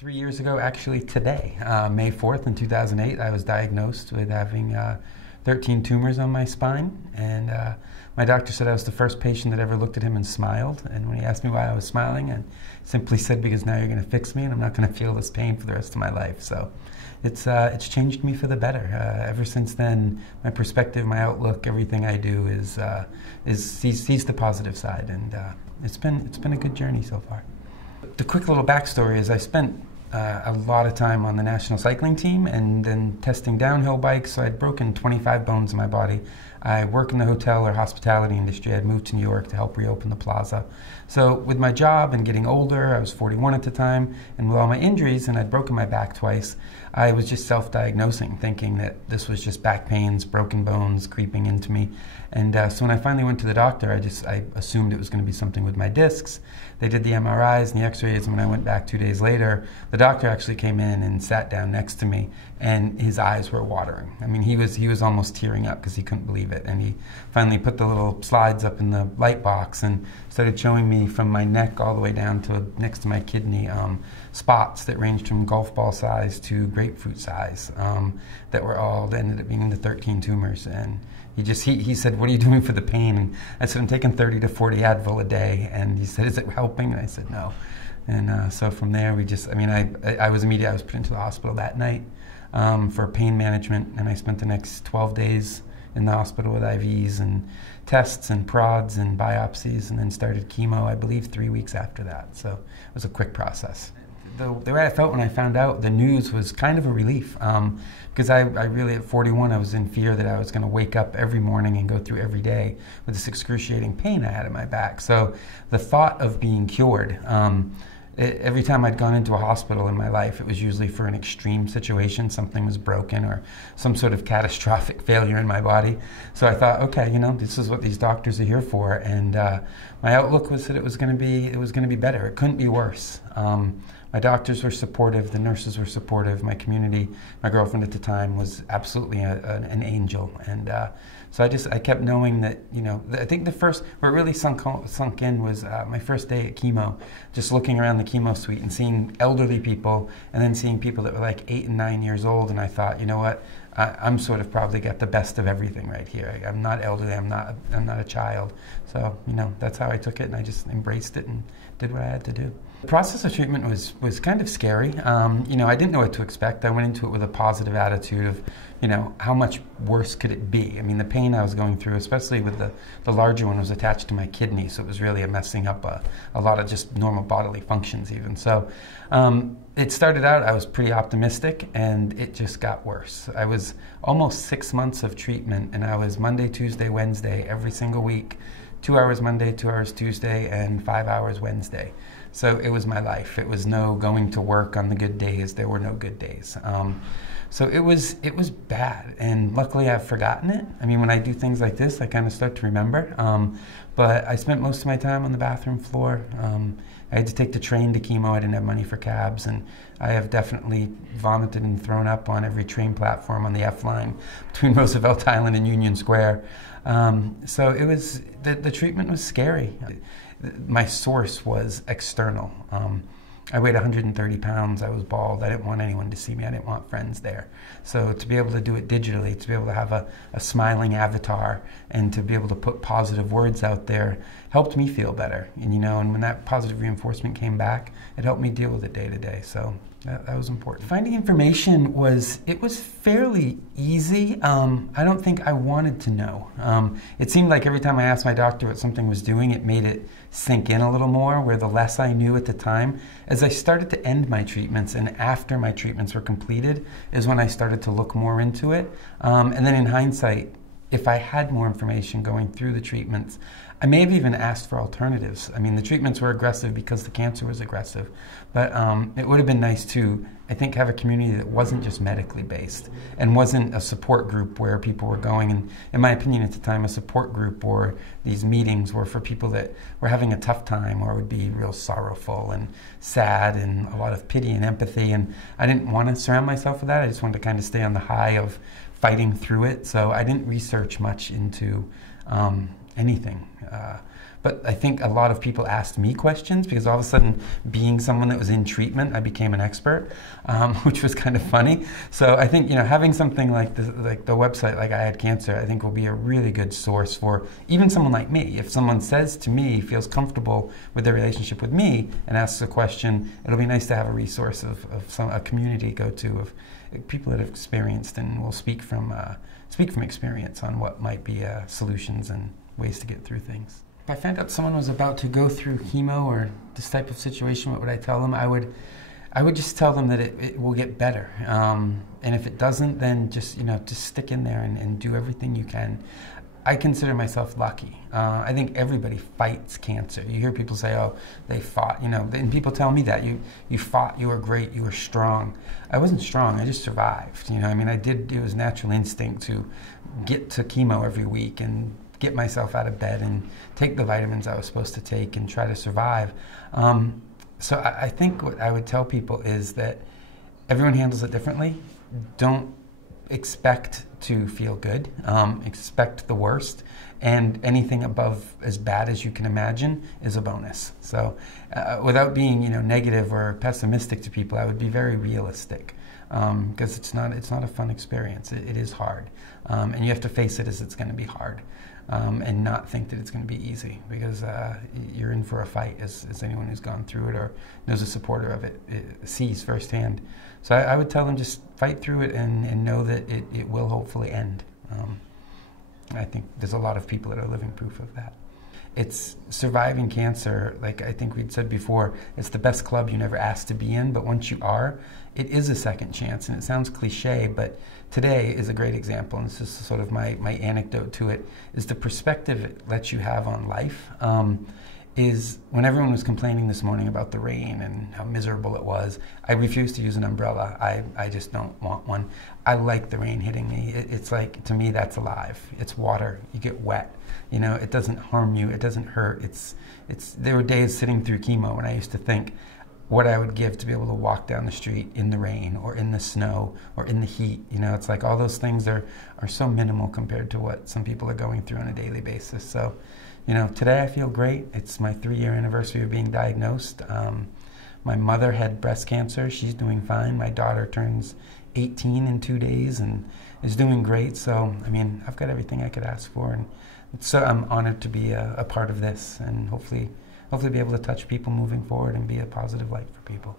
3 years ago, actually today, May 4th in 2008, I was diagnosed with having 13 tumors on my spine. And my doctor said I was the first patient that ever looked at him and smiled. And when he asked me why I was smiling, I simply said, because now you're going to fix me and I'm not going to feel this pain for the rest of my life. So it's changed me for the better. Ever since then, my perspective, my outlook, everything I do sees the positive side. And it's been a good journey so far. The quick little backstory is I spent a lot of time on the national cycling team and then testing downhill bikes. So I'd broken 25 bones in my body. I work in the hotel or hospitality industry. I'd moved to New York to help reopen the plaza. So with my job and getting older, I was 41 at the time, and with all my injuries, and I'd broken my back twice, I was just self-diagnosing, thinking that this was just back pains, broken bones creeping into me. And so when I finally went to the doctor, I assumed it was going to be something with my discs. They did the MRIs and the x-rays, and when I went back 2 days later, the doctor actually came in and sat down next to me, and his eyes were watering. I mean, he was almost tearing up because he couldn't believe it. And he finally put the little slides up in the light box and started showing me from my neck all the way down to next to my kidney spots that ranged from golf ball size to grapefruit size that ended up being the 13 tumors. And he said, "What are you doing for the pain?" And I said, "I'm taking 30 to 40 Advil a day." And he said, "Is it helping?" And I said, "No." And so from there, I was put into the hospital that night for pain management, and I spent the next 12 days in the hospital with IVs and tests and prods and biopsies, and then started chemo, I believe, 3 weeks after that. So it was a quick process. The way I felt when I found out the news was kind of a relief, because I really, at 41, I was in fear that I was going to wake up every morning and go through every day with this excruciating pain I had in my back. So the thought of being cured, every time I'd gone into a hospital in my life, it was usually for an extreme situation. Something was broken or some sort of catastrophic failure in my body. So I thought, okay, this is what these doctors are here for. And my outlook was that it was going to be better. It couldn't be worse. My doctors were supportive. The nurses were supportive. My community, my girlfriend at the time, was absolutely an angel. And so I kept knowing that, I think where it really sunk in was my first day at chemo, just looking around the chemo suite and seeing elderly people, and then seeing people that were like 8 and 9 years old. And I thought, you know what? I'm sort of probably got the best of everything right here. I'm not elderly. I'm not a child. So, that's how I took it, and I just embraced it and did what I had to do. The process of treatment was kind of scary. I didn't know what to expect. I went into it with a positive attitude of, how much worse could it be? I mean, the pain I was going through, especially with the larger one, was attached to my kidney, so it was really messing up a lot of just normal bodily functions even. So it started out, I was pretty optimistic, and it just got worse. I was almost 6 months of treatment, and I was Monday, Tuesday, Wednesday, every single week, 2 hours Monday, 2 hours Tuesday, and 5 hours Wednesday. So it was my life. It was no going to work on the good days. There were no good days. So it was bad, and luckily I've forgotten it. I mean, when I do things like this, I kind of start to remember. But I spent most of my time on the bathroom floor. I had to take the train to chemo. I didn't have money for cabs, and I have definitely vomited and thrown up on every train platform on the F line between Roosevelt Island and Union Square. So it was the treatment was scary. My source was external. I weighed 130 pounds. I was bald. I didn't want anyone to see me. I didn't want friends there. So to be able to do it digitally, to be able to have a smiling avatar, and to be able to put positive words out there helped me feel better. And when that positive reinforcement came back, it helped me deal with it day to day. So that was important. Finding information was fairly easy. I don't think I wanted to know. It seemed like every time I asked my doctor what something was doing, it made it sink in a little more, where the less I knew at the time. As I started to end my treatments, and after my treatments were completed, is when I started to look more into it. And then in hindsight, if I had more information going through the treatments, I may have even asked for alternatives. I mean, the treatments were aggressive because the cancer was aggressive, but it would have been nice to, I think, have a community that wasn't just medically based and wasn't a support group where people were going. And in my opinion at the time, a support group or these meetings were for people that were having a tough time or would be real sorrowful and sad, and a lot of pity and empathy. And I didn't want to surround myself with that. I just wanted to kind of stay on the high of fighting through it. So I didn't research much into anything. But I think a lot of people asked me questions because all of a sudden, being someone that was in treatment, I became an expert, which was kind of funny. So I think, having something like the website, like I Had Cancer, I think will be a really good source for even someone like me. If someone says to me, feels comfortable with their relationship with me and asks a question, it'll be nice to have a resource of a community to go to of people that have experienced and will speak from experience on what might be solutions and ways to get through things. If I found out someone was about to go through chemo or this type of situation, what would I tell them? I would just tell them that it will get better. And if it doesn't, then just stick in there and do everything you can. I consider myself lucky. I think everybody fights cancer. You hear people say, oh, they fought, and people tell me that. You fought, you were great, you were strong. I wasn't strong, I just survived. It was natural instinct to get to chemo every week and get myself out of bed and take the vitamins I was supposed to take and try to survive. So I think what I would tell people is that everyone handles it differently. Don't expect to feel good, expect the worst, and anything above as bad as you can imagine is a bonus. So without being negative or pessimistic to people, I would be very realistic, because it's not a fun experience. It is hard, and you have to face it as it's going to be hard, and not think that it's going to be easy, because you're in for a fight, as anyone who's gone through it or knows a supporter of it sees firsthand. So I would tell them just fight through it and know that it will hopefully end. I think there's a lot of people that are living proof of that. It's surviving cancer, like I think we'd said before, it's the best club you never asked to be in, but once you are, it is a second chance. And it sounds cliche, but today is a great example, and this is sort of my anecdote to it, is the perspective it lets you have on life. Is when everyone was complaining this morning about the rain and how miserable it was, I refuse to use an umbrella. I just don't want one. I like the rain hitting me. It's like, to me, that's alive. It's water. You get wet. It doesn't harm you. It doesn't hurt. There were days sitting through chemo when I used to think what I would give to be able to walk down the street in the rain or in the snow or in the heat. It's like all those things are so minimal compared to what some people are going through on a daily basis. So, today I feel great. It's my 3-year anniversary of being diagnosed. My mother had breast cancer. She's doing fine. My daughter turns 18 in 2 days and is doing great. So, I've got everything I could ask for. And so I'm honored to be a part of this and hopefully be able to touch people moving forward and be a positive light for people.